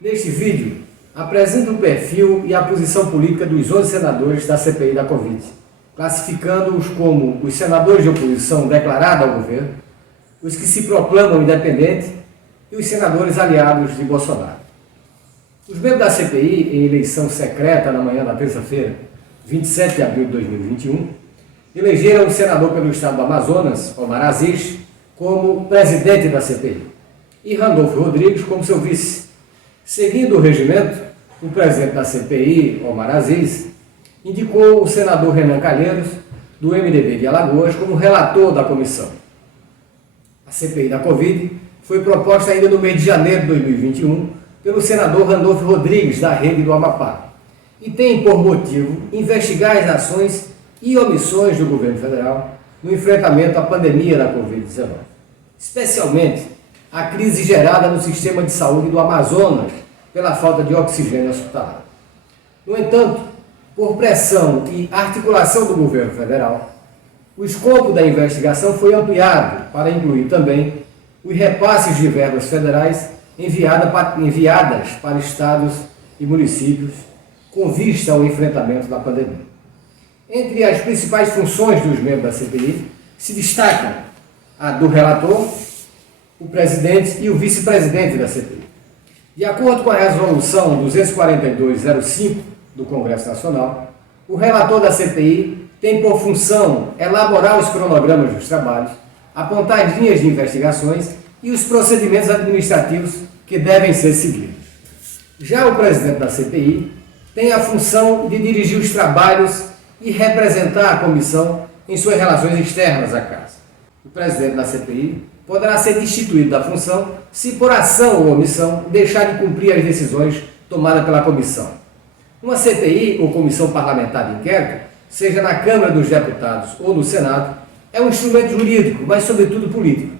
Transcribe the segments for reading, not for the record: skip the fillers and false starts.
Neste vídeo, apresento o perfil e a posição política dos 11 senadores da CPI da Covid, classificando-os como os senadores de oposição declarada ao governo, os que se proclamam independentes e os senadores aliados de Bolsonaro. Os membros da CPI, em eleição secreta na manhã da terça-feira, 27 de abril de 2021, elegeram o senador pelo estado do Amazonas, Omar Aziz, como presidente da CPI, e Randolfo Rodrigues como seu vice. Seguindo o regimento, o presidente da CPI, Omar Aziz, indicou o senador Renan Calheiros, do MDB de Alagoas, como relator da comissão. A CPI da Covid foi proposta ainda no mês de janeiro de 2021 pelo senador Randolfo Rodrigues, da Rede do Amapá, e tem por motivo investigar as ações e omissões do governo federal no enfrentamento à pandemia da Covid-19, especialmente a crise gerada no sistema de saúde do Amazonas pela falta de oxigênio hospitalar. No entanto, por pressão e articulação do governo federal, o escopo da investigação foi ampliado para incluir também os repasses de verbas federais enviadas para estados e municípios com vista ao enfrentamento da pandemia. Entre as principais funções dos membros da CPI se destacam a do relator, o presidente e o vice-presidente da CPI. De acordo com a resolução 242/05 do Congresso Nacional, o relator da CPI tem por função elaborar os cronogramas dos trabalhos, apontar as linhas de investigações e os procedimentos administrativos que devem ser seguidos. Já o presidente da CPI tem a função de dirigir os trabalhos e representar a comissão em suas relações externas à casa. O presidente da CPI poderá ser destituído da função se, por ação ou omissão, deixar de cumprir as decisões tomadas pela comissão. Uma CPI ou comissão parlamentar de inquérito, seja na Câmara dos Deputados ou no Senado, é um instrumento jurídico, mas sobretudo político.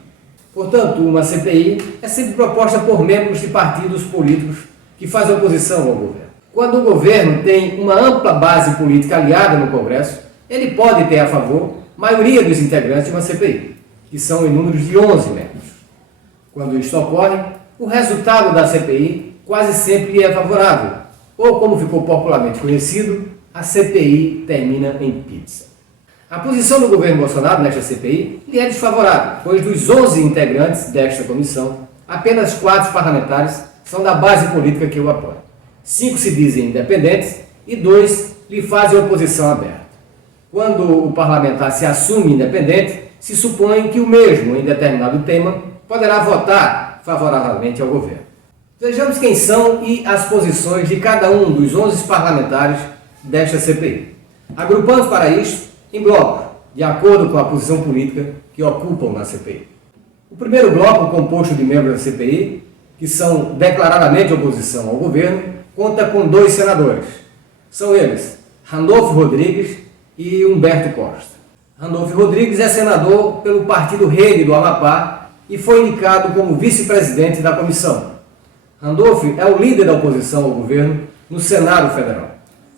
Portanto, uma CPI é sempre proposta por membros de partidos políticos que fazem oposição ao governo. Quando o governo tem uma ampla base política aliada no Congresso, ele pode ter a favor maioria dos integrantes de uma CPI, que são em números de 11 membros. Quando isto ocorre, o resultado da CPI quase sempre é favorável, ou, como ficou popularmente conhecido, a CPI termina em pizza. A posição do governo Bolsonaro nesta CPI lhe é desfavorável, pois dos 11 integrantes desta comissão, apenas 4 parlamentares são da base política que o apoia. 5 se dizem independentes e 2 lhe fazem oposição aberta. Quando o parlamentar se assume independente, se supõe que o mesmo, em determinado tema, poderá votar favoravelmente ao governo. Vejamos quem são e as posições de cada um dos 11 parlamentares desta CPI. Agrupamos para isto em bloco, de acordo com a posição política que ocupam na CPI. O primeiro bloco, composto de membros da CPI, que são declaradamente oposição ao governo, conta com 2 senadores. São eles Randolfo Rodrigues e Humberto Costa. Randolfo Rodrigues é senador pelo partido Rede do Amapá e foi indicado como vice-presidente da comissão. Randolfo é o líder da oposição ao governo no Senado Federal.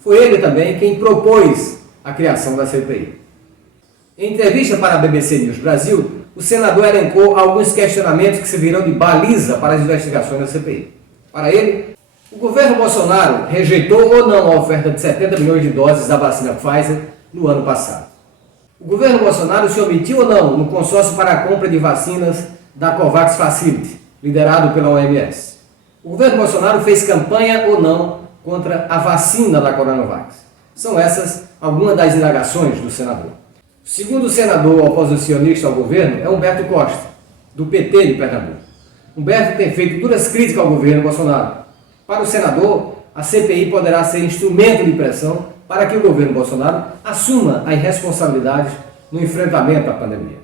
Foi ele também quem propôs a criação da CPI. Em entrevista para a BBC News Brasil, o senador elencou alguns questionamentos que servirão de baliza para as investigações da CPI. Para ele, o governo Bolsonaro rejeitou ou não a oferta de 70 milhões de doses da vacina Pfizer no ano passado. O governo Bolsonaro se omitiu ou não no consórcio para a compra de vacinas da COVAX Facility, liderado pela OMS. O governo Bolsonaro fez campanha ou não contra a vacina da Coronavac. São essas algumas das indagações do senador. O segundo senador oposicionista ao governo é Humberto Costa, do PT de Pernambuco. Humberto tem feito duras críticas ao governo Bolsonaro. Para o senador, a CPI poderá ser instrumento de pressão para que o governo Bolsonaro assuma as responsabilidades no enfrentamento à pandemia.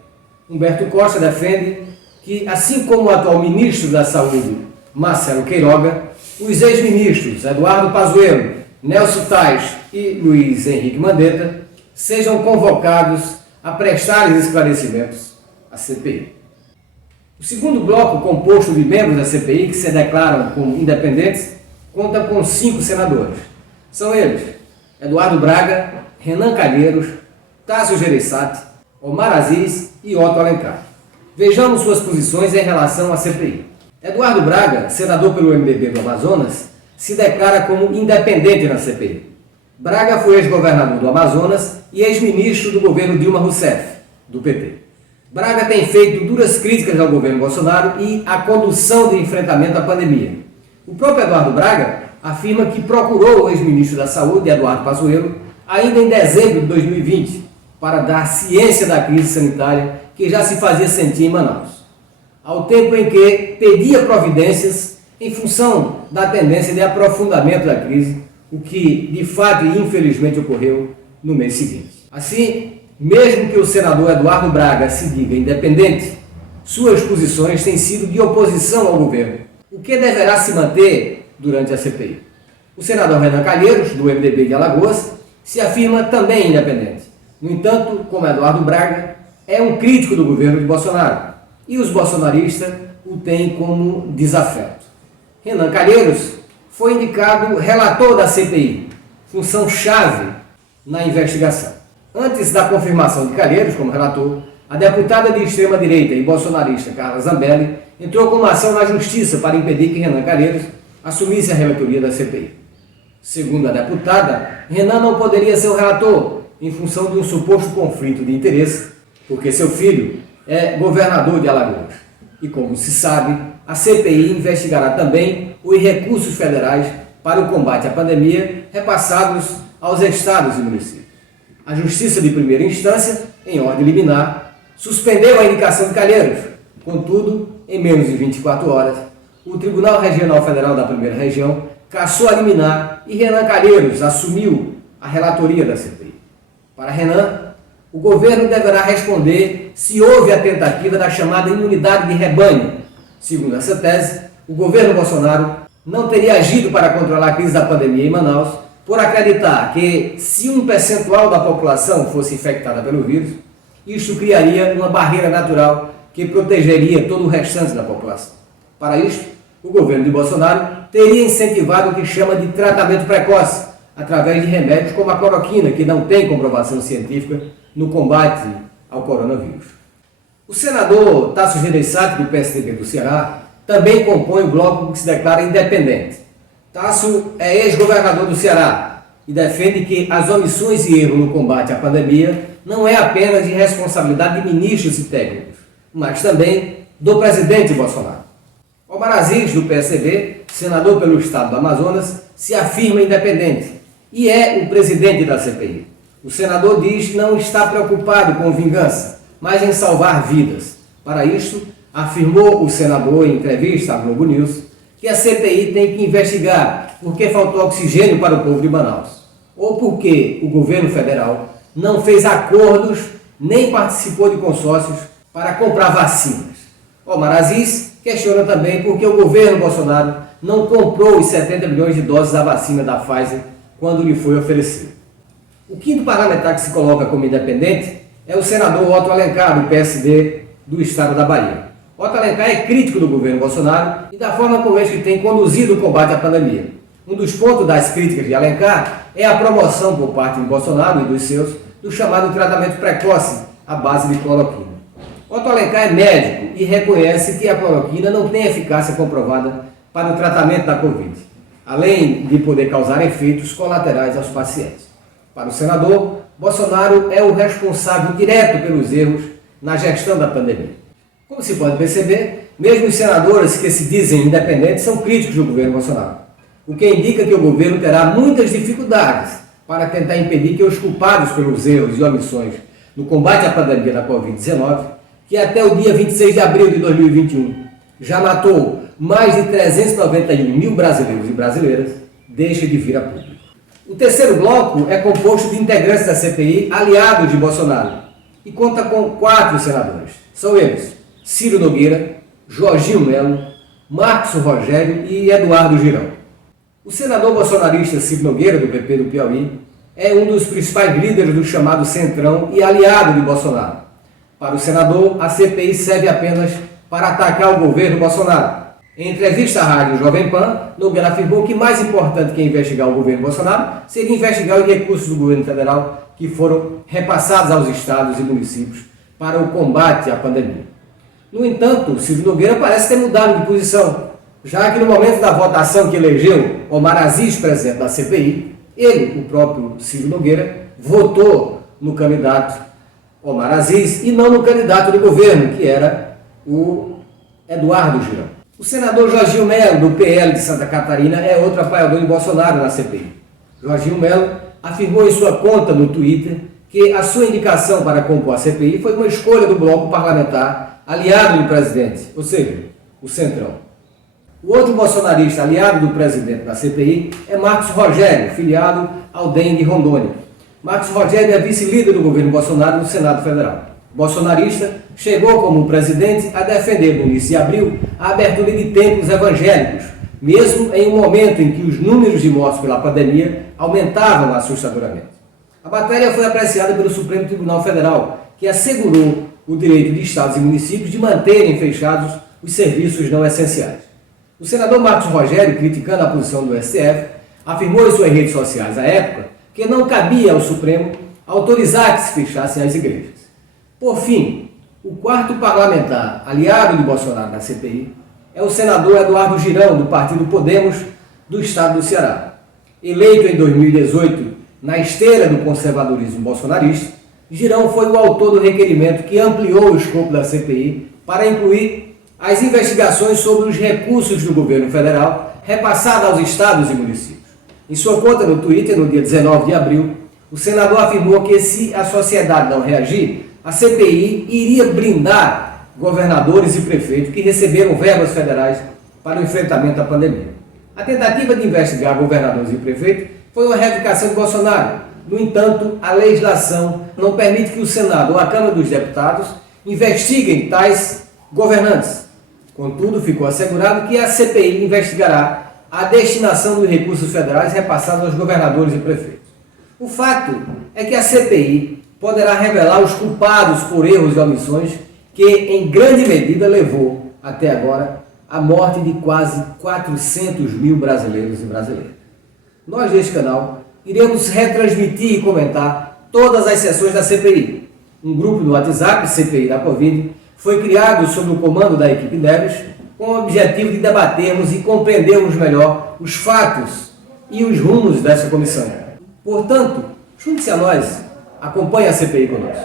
Humberto Costa defende que, assim como o atual ministro da Saúde, Marcelo Queiroga, os ex-ministros Eduardo Pazuello, Nelson Tais e Luiz Henrique Mandetta sejam convocados a prestar esclarecimentos à CPI. O segundo bloco, composto de membros da CPI que se declaram como independentes, conta com 5 senadores. São eles Eduardo Braga, Renan Calheiros, Tasso Gereissati, Omar Aziz e Otto Alencar. Vejamos suas posições em relação à CPI. Eduardo Braga, senador pelo MDB do Amazonas, se declara como independente na CPI. Braga foi ex-governador do Amazonas e ex-ministro do governo Dilma Rousseff, do PT. Braga tem feito duras críticas ao governo Bolsonaro e à condução de enfrentamento à pandemia. O próprio Eduardo Braga afirma que procurou o ex-ministro da Saúde, Eduardo Pazuello, ainda em dezembro de 2020, para dar ciência da crise sanitária que já se fazia sentir em Manaus, ao tempo em que pedia providências em função da tendência de aprofundamento da crise, o que de fato e infelizmente ocorreu no mês seguinte. Assim, mesmo que o senador Eduardo Braga se diga independente, suas posições têm sido de oposição ao governo, o que deverá se manter durante a CPI. O senador Renan Calheiros, do MDB de Alagoas, se afirma também independente. No entanto, como Eduardo Braga, é um crítico do governo de Bolsonaro e os bolsonaristas o têm como desafeto. Renan Calheiros foi indicado relator da CPI, função-chave na investigação. Antes da confirmação de Calheiros como relator, a deputada de extrema-direita e bolsonarista Carla Zambelli entrou com uma ação na Justiça para impedir que Renan Calheiros assumisse a relatoria da CPI. Segundo a deputada, Renan não poderia ser o relator em função de um suposto conflito de interesse, porque seu filho é governador de Alagoas. E como se sabe, a CPI investigará também os recursos federais para o combate à pandemia repassados aos estados e municípios. A Justiça de primeira instância, em ordem liminar, suspendeu a indicação de Calheiros. Contudo, em menos de 24 horas, o Tribunal Regional Federal da Primeira Região cassou a liminar e Renan Calheiros assumiu a relatoria da CPI. Para Renan, o governo deverá responder se houve a tentativa da chamada imunidade de rebanho. Segundo essa tese, o governo Bolsonaro não teria agido para controlar a crise da pandemia em Manaus por acreditar que, se um percentual da população fosse infectada pelo vírus, isto criaria uma barreira natural que protegeria todo o restante da população. Para isto, o governo de Bolsonaro teria incentivado o que chama de tratamento precoce, através de remédios como a cloroquina, que não tem comprovação científica no combate ao coronavírus. O senador Tasso Gereissati, do PSDB do Ceará, também compõe o bloco que se declara independente. Tasso é ex-governador do Ceará e defende que as omissões e erros no combate à pandemia não é apenas de responsabilidade de ministros e técnicos, mas também do presidente Bolsonaro. Omar Aziz, do PSDB, senador pelo estado do Amazonas, se afirma independente e é o presidente da CPI. O senador diz que não está preocupado com vingança, mas em salvar vidas. Para isto, afirmou o senador em entrevista à Globo News que a CPI tem que investigar por que faltou oxigênio para o povo de Manaus, ou porque o governo federal não fez acordos nem participou de consórcios para comprar vacinas. Omar Aziz questiona também por que o governo Bolsonaro não comprou os 70 milhões de doses da vacina da Pfizer quando lhe foi oferecido. O quinto parlamentar que se coloca como independente é o senador Otto Alencar, do PSD do estado da Bahia. Otto Alencar é crítico do governo Bolsonaro e da forma como este tem conduzido o combate à pandemia. Um dos pontos das críticas de Alencar é a promoção por parte de Bolsonaro e dos seus do chamado tratamento precoce à base de cloroquina. Otto Alencar é médico e reconhece que a cloroquina não tem eficácia comprovada para o tratamento da Covid, além de poder causar efeitos colaterais aos pacientes. Para o senador, Bolsonaro é o responsável direto pelos erros na gestão da pandemia. Como se pode perceber, mesmo os senadores que se dizem independentes são críticos do governo Bolsonaro, o que indica que o governo terá muitas dificuldades para tentar impedir que os culpados pelos erros e omissões no combate à pandemia da Covid-19, que até o dia 26 de abril de 2021 já matou mais de 391 mil brasileiros e brasileiras, deixe de vir a público. O terceiro bloco é composto de integrantes da CPI aliados de Bolsonaro e conta com 4 senadores. São eles: Ciro Nogueira, Jorginho Melo, Marcos Rogério e Eduardo Girão. O senador bolsonarista Ciro Nogueira, do PP do Piauí, é um dos principais líderes do chamado Centrão e aliado de Bolsonaro. Para o senador, a CPI serve apenas para atacar o governo Bolsonaro. Em entrevista à rádio Jovem Pan, Nogueira afirmou que mais importante que investigar o governo Bolsonaro seria investigar os recursos do governo federal que foram repassados aos estados e municípios para o combate à pandemia. No entanto, Ciro Nogueira parece ter mudado de posição, já que no momento da votação que elegeu Omar Aziz presidente da CPI, ele, o próprio Ciro Nogueira, votou no candidato Omar Aziz e não no candidato do governo, que era o Eduardo Girão. O senador Jorginho Melo, do PL de Santa Catarina, é outro apoiador de Bolsonaro na CPI. Jorginho Melo afirmou em sua conta no Twitter que a sua indicação para compor a CPI foi uma escolha do bloco parlamentar aliado do presidente, ou seja, o Centrão. O outro bolsonarista aliado do presidente da CPI é Marcos Rogério, filiado ao DEM de Rondônia. Marcos Rogério é vice-líder do governo Bolsonaro no Senado Federal. Bolsonarista chegou como presidente a defender no início de abril a abertura de templos evangélicos, mesmo em um momento em que os números de mortes pela pandemia aumentavam assustadoramente. A matéria foi apreciada pelo Supremo Tribunal Federal, que assegurou o direito de estados e municípios de manterem fechados os serviços não essenciais. O senador Marcos Rogério, criticando a posição do STF, afirmou em suas redes sociais à época que não cabia ao Supremo autorizar que se fechassem as igrejas. Por fim, o quarto parlamentar aliado de Bolsonaro na CPI é o senador Eduardo Girão, do partido Podemos, do estado do Ceará. Eleito em 2018 na esteira do conservadorismo bolsonarista, Girão foi o autor do requerimento que ampliou o escopo da CPI para incluir as investigações sobre os recursos do governo federal repassados aos estados e municípios. Em sua conta no Twitter, no dia 19 de abril, o senador afirmou que se a sociedade não reagir, a CPI iria blindar governadores e prefeitos que receberam verbas federais para o enfrentamento da pandemia. A tentativa de investigar governadores e prefeitos foi uma reivindicação de Bolsonaro. No entanto, a legislação não permite que o Senado ou a Câmara dos Deputados investiguem tais governantes. Contudo, ficou assegurado que a CPI investigará a destinação dos recursos federais repassados aos governadores e prefeitos. O fato é que a CPI poderá revelar os culpados por erros e omissões que, em grande medida, levou, até agora, à morte de quase 400 mil brasileiros e brasileiras. Nós, deste canal, iremos retransmitir e comentar todas as sessões da CPI. Um grupo no WhatsApp, CPI da Covid, foi criado sob o comando da equipe Neves, com o objetivo de debatermos e compreendermos melhor os fatos e os rumos dessa comissão. Portanto, junte-se a nós, acompanhe a CPI conosco.